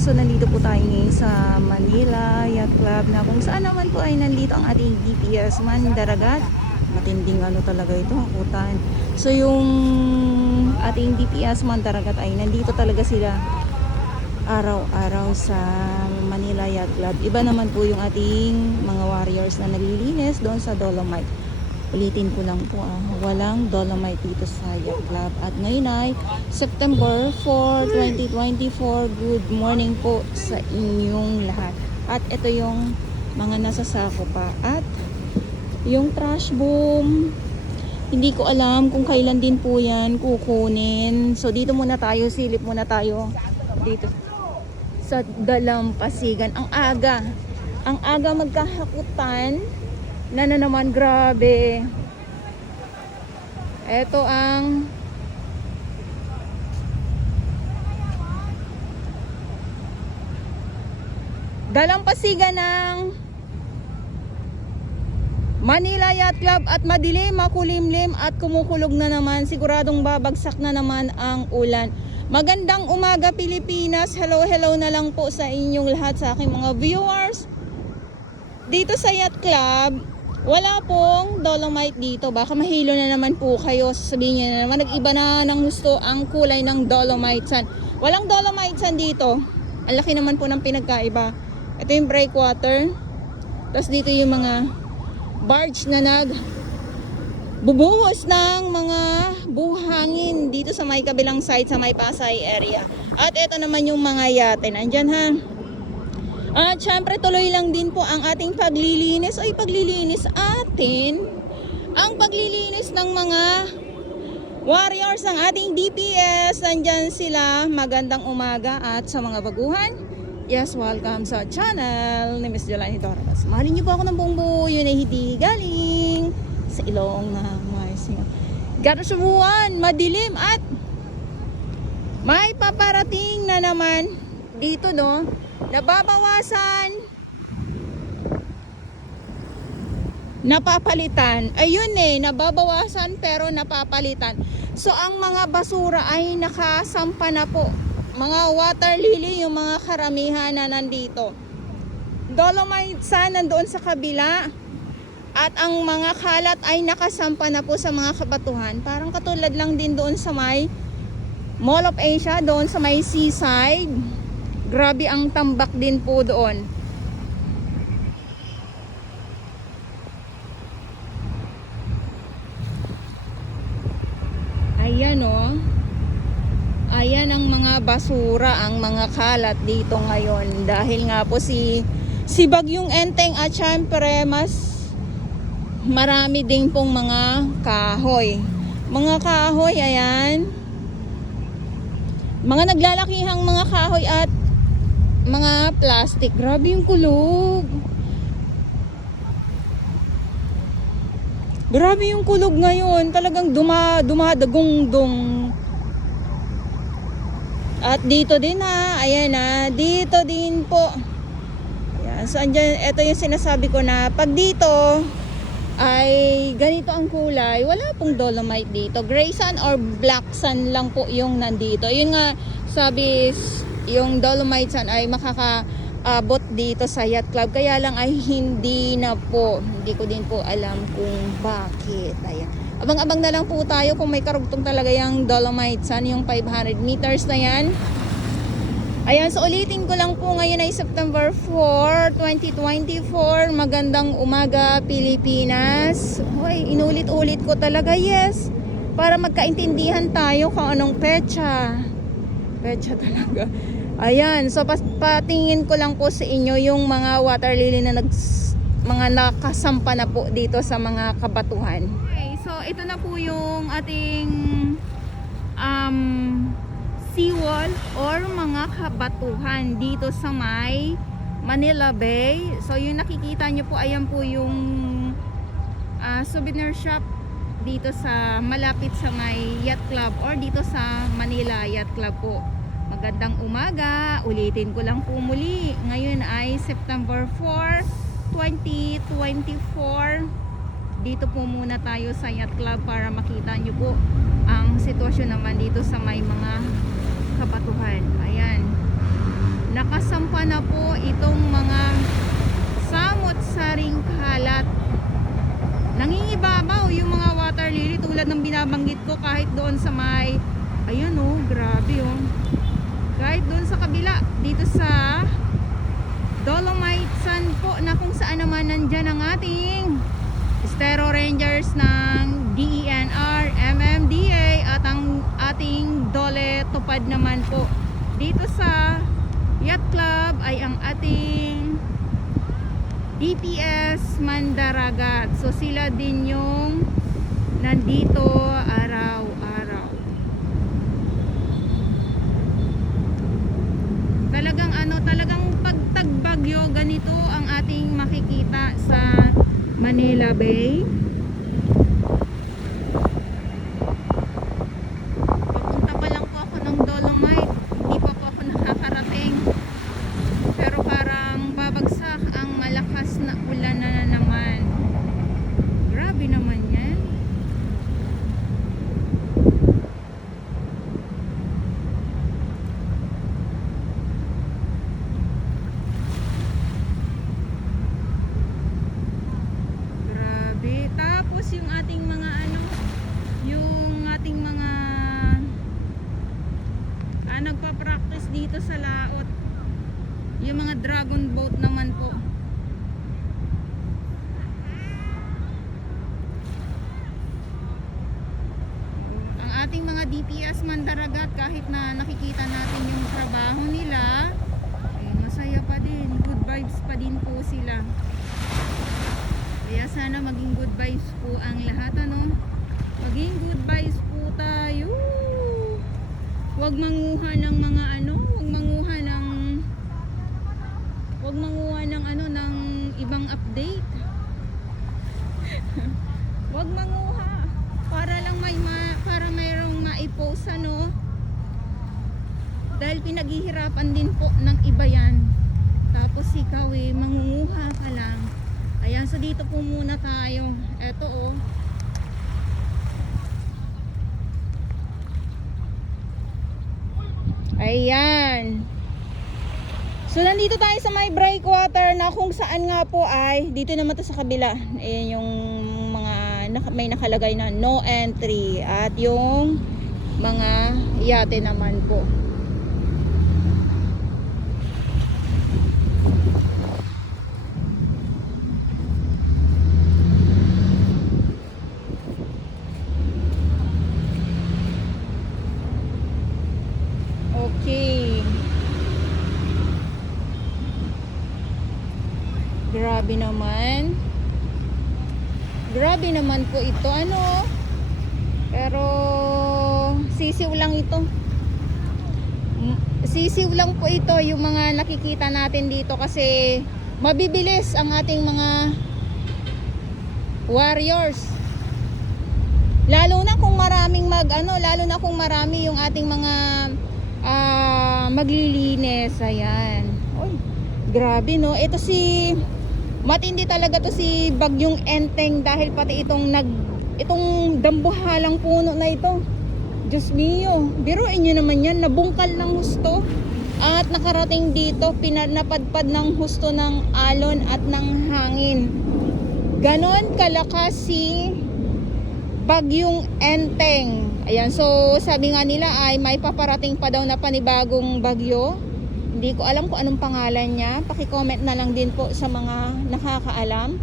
So nandito po tayo ngayon sa Manila Yacht Club na kung saan naman po ay nandito ang ating DPS Mandaragat. Matinding ano talaga ito, hakutan. So yung ating DPS Mandaragat ay nandito talaga sila araw-araw sa Manila Yacht Club. Iba naman po yung ating mga warriors na naglilinis doon sa Dolomite. Ulitin ko lang po, walang Dolomite dito sa Yacht Club. At ngayon ay September 4, 2024. Good morning po sa inyong lahat. At ito yung mga nasasako pa. At yung trash boom, hindi ko alam kung kailan din po yan kukunin. So dito muna tayo, silip muna tayo dito sa Dalampasigan. Ang aga magkahakutan na naman, grabe. Ito ang Dalampasigan ng Manila Yacht Club at madilim, makulimlim at kumukulog na naman. Siguradong babagsak na naman ang ulan. Magandang umaga Pilipinas. Hello na lang po sa inyong lahat, sa aking mga viewers. Dito sa Yacht Club, wala pong Dolomite dito. Baka mahilo na naman po kayo. Sasabihin nyo na naman, nag-iba na ng gusto ang kulay ng Dolomite sand. Walang Dolomite sand dito. Ang laki naman po ng pinagkaiba. Ito yung breakwater. Tapos dito yung mga barge na bubuhos ng mga buhangin dito sa may kabilang side, sa may Pasay area. At ito naman yung mga yate. Nandyan ha. At syempre tuloy lang din po ang ating paglilinis. Ay, paglilinis atin. Ang paglilinis ng mga warriors ng ating DPS. Nandyan sila. Magandang umaga. At sa mga baguhan, yes, welcome sa channel ni Miss Jolani Torres. Mahalin niyo po ako ng buong buo. Yun ay hindi galing sa ilong na may singa. Garasubuan, madilim at may paparating na naman dito, no? Nababawasan, napapalitan. Ayun nababawasan pero napapalitan. So ang mga basura ay nakasampa na po. Mga water lily, yung mga karamihan na nandito. Dolomite sand nandoon sa kabila. At ang mga kalat ay nakasampa na po sa mga kabatuhan. Parang katulad lang din doon sa may Mall of Asia, doon sa may seaside. Grabe ang tambak din po doon. Ayan o. Ayan ang mga basura, ang mga kalat dito ngayon. Dahil nga po si Bagyong Enteng at syempre mas marami din pong mga kahoy. Mga kahoy, ayan. Mga naglalakihang mga kahoy at mga plastic. Grabe yung kulog. Grabe yung kulog ngayon. Talagang dumadagong-dong. At dito din ayan dito din po. Ayan, so andyan, ito yung sinasabi ko na pag dito ay ganito ang kulay, wala pong Dolomite dito. Gray sand or black sand lang po yung nandito. Yun nga, sabi yung Dolomite sand ay makakaabot dito sa Yacht Club. Kaya lang ay hindi na po. Hindi ko din po alam kung bakit. Ayan. Abang-abang na lang po tayo kung may karugtong talaga yung Dolomite sand, yung 500 meters na yan. Ayan, so ulitin ko lang po, ngayon ay September 4, 2024. Magandang umaga Pilipinas. Hoy, inulit-ulit ko talaga, yes. Para magkaintindihan tayo kung anong petsa. Petsa talaga. Ayan, so patingin ko lang po sa inyo yung mga water lily na mga nakasampa na po dito sa mga kabatuhan. Okay, so ito na po yung ating seawall or mga kabatuhan dito sa may Manila Bay. So yung nakikita nyo po, ayan po yung souvenir shop dito sa malapit sa may Yacht Club or dito sa Manila Yacht Club po. Magandang umaga. Ulitin ko lang po muli. Ngayon ay September 4, 2024. Dito po muna tayo sa Yacht Club para makita nyo po ang sitwasyon naman dito sa may mga kabatuhan. Ayan. na po itong mga samot-saring kalat. Nangingibabaw yung mga water lily tulad ng binabanggit ko kahit doon sa may, ayan oh, grabe oh. Kahit doon sa kabila, dito sa Dolomite Sand po na kung saan naman nandyan ang ating Estero Rangers ng DENR, MMDA at ang ating Dole Tupad naman po. Dito sa Yacht Club ay ang ating DPS Mandaragat. So sila din yung nandito araw-araw. Talagang pagtagbagyo ganito ang ating makikita sa Manila Bay. Papunta pa lang po ako ng Dolomite, hindi pa po ako nakakarating. Pero parang babagsak ang malakas na ulan na naman. Grabe naman yan. Tapos yung ating mga yung ating mga nagpa-practice dito sa laot, yung mga dragon boat naman po. Ang ating mga DPS Mandaragat, kahit na nakikita natin yung trabaho nila, masaya pa din, good vibes pa din po sila. Kaya sana maging good vibes po ang lahat, ano? Maging good vibes po tayo. Huwag manguha ng mga huwag manguha ng ng ibang update. Huwag manguha para lang para mayroong maipost, ano? Dahil pinaghihirapan din po ng iba yan. Tapos ikaw mangunguha ka lang. Ayan, so dito po muna tayo. Eto oh. Ayan. So nandito tayo sa may breakwater na kung saan nga po ay dito naman to sa kabila. Ayan yung mga may nakalagay na no entry at yung mga yate naman po. Okay. Grabe naman. Grabe naman po ito, ano? Pero sisiw lang ito. Sisiw lang po ito yung mga nakikita natin dito kasi mabibilis ang ating mga warriors. Lalo na kung maraming lalo na kung marami yung ating mga maglilinis. Ayan. Oy, grabe no. Ito matindi talaga to si Bagyong Enteng dahil pati itong dambuhalang puno na ito. Diyos mio. Biruin nyo naman yan. Nabungkal ng husto at nakarating dito. Napadpad ng husto ng alon at ng hangin. Ganon kalakas si Bagyong Enteng. Ayan, so sabi nga nila ay may paparating pa daw na panibagong bagyo. Hindi ko alam kung anong pangalan niya. Paki-comment na lang din po sa mga nakakaalam.